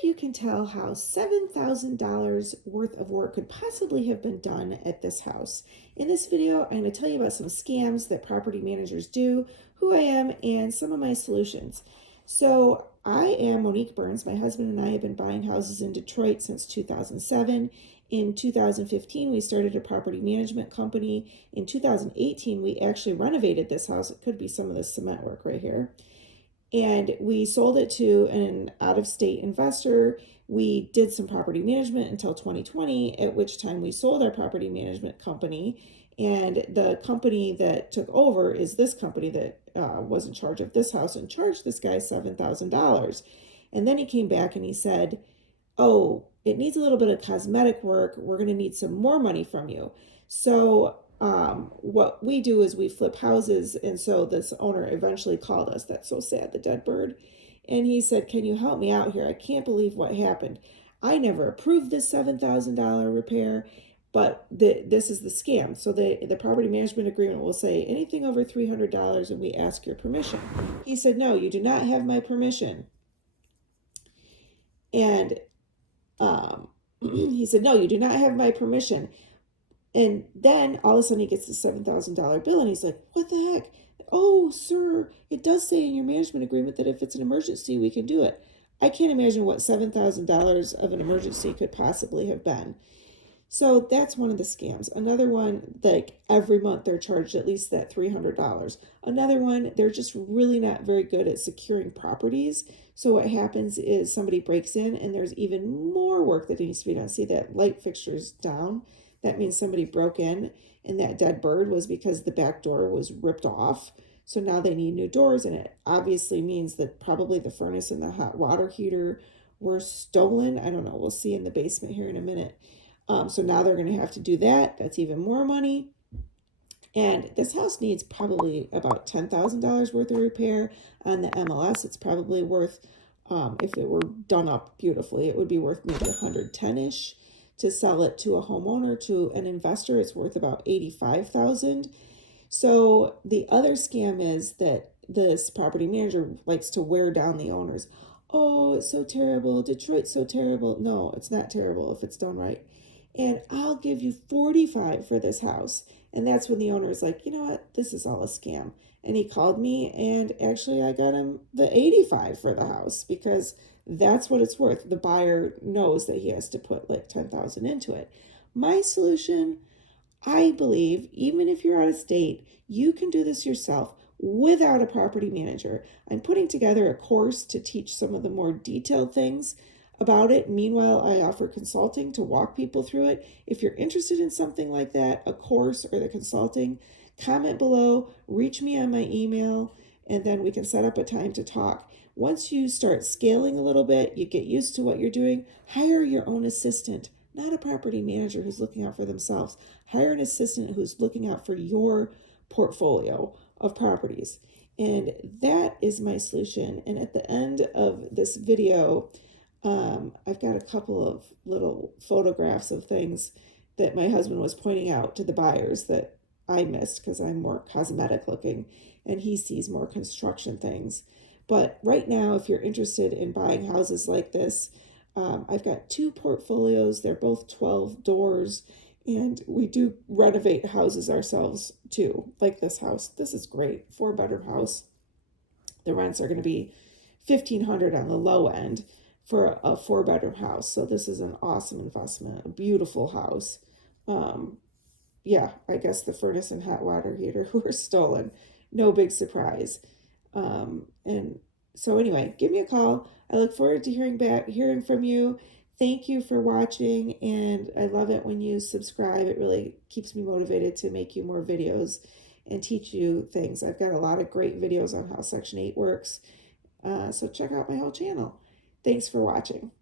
if you can tell how $7,000 worth of work could possibly have been done at this house. In this video, I'm going to tell you about some scams that property managers do, who I am, and some of my solutions. So I am Monique Burns. My husband and I have been buying houses in Detroit since 2007. In 2015, we started a property management company. In 2018, we actually renovated this house. It could be some of the cement work right here. And we sold it to an out-of-state investor. We did some property management until 2020, at which time we sold our property management company. And the company that took over is this company that was in charge of this house and charged this guy $7,000. And then he came back and he said, oh, it needs a little bit of cosmetic work. We're going to need some more money from you. So what we do is we flip houses. And so this owner eventually called us. That's so sad, the dead bird. And he said, can you help me out here? I can't believe what happened. I never approved this $7,000 repair, but this is the scam. So the property management agreement will say anything over $300 and we ask your permission. He said, no, you do not have my permission. And he said, no, you do not have my permission. And then all of a sudden he gets the $7,000 bill and he's like, what the heck? Oh, sir, it does say in your management agreement that if it's an emergency, we can do it. I can't imagine what $7,000 of an emergency could possibly have been. So that's one of the scams. Another one, like every month they're charged at least that $300. Another one, they're just really not very good at securing properties. So what happens is somebody breaks in and there's even more work that needs to be done. See that light fixture's down? That means somebody broke in, and that dead bird was because the back door was ripped off. So now they need new doors, and it obviously means that probably the furnace and the hot water heater were stolen. I don't know. We'll see in the basement here in a minute. So now they're going to have to do that. That's even more money. And this house needs probably about $10,000 worth of repair. On the MLS, it's probably worth, if it were done up beautifully, it would be worth maybe 110-ish. To sell it to a homeowner, to an investor, it's worth about $85,000. So the other scam is that this property manager likes to wear down the owners. Oh, it's so terrible. Detroit's so terrible. No, it's not terrible if it's done right. And I'll give you $45 for this house. And that's when the owner is like, you know what? This is all a scam. And he called me, and actually I got him the $85 for the house because that's what it's worth. The buyer knows that he has to put like $10,000 into it. My solution, I believe, even if you're out of state, you can do this yourself without a property manager. I'm putting together a course to teach some of the more detailed things about it. Meanwhile, I offer consulting to walk people through it. If you're interested in something like that, a course or the consulting, comment below, reach me on my email, and then we can set up a time to talk. Once you start scaling a little bit, you get used to what you're doing, hire your own assistant, not a property manager who's looking out for themselves. Hire an assistant who's looking out for your portfolio of properties. And that is my solution. And at the end of this video, I've got a couple of little photographs of things that my husband was pointing out to the buyers that I missed because I'm more cosmetic looking and he sees more construction things. But right now, if you're interested in buying houses like this, I've got two portfolios. They're both 12 doors, and we do renovate houses ourselves too, like this house. This is great, 4-bedroom house. The rents are going to be $1,500 on the low end for a 4-bedroom house. So this is an awesome investment, a beautiful house. Yeah, I guess the furnace and hot water heater were stolen. No big surprise. And so anyway, give me a call. I look forward to hearing from you. Thank you for watching, and I love it when you subscribe. It really keeps me motivated to make you more videos and teach you things. I've got a lot of great videos on how Section 8 works, so check out my whole channel. Thanks for watching.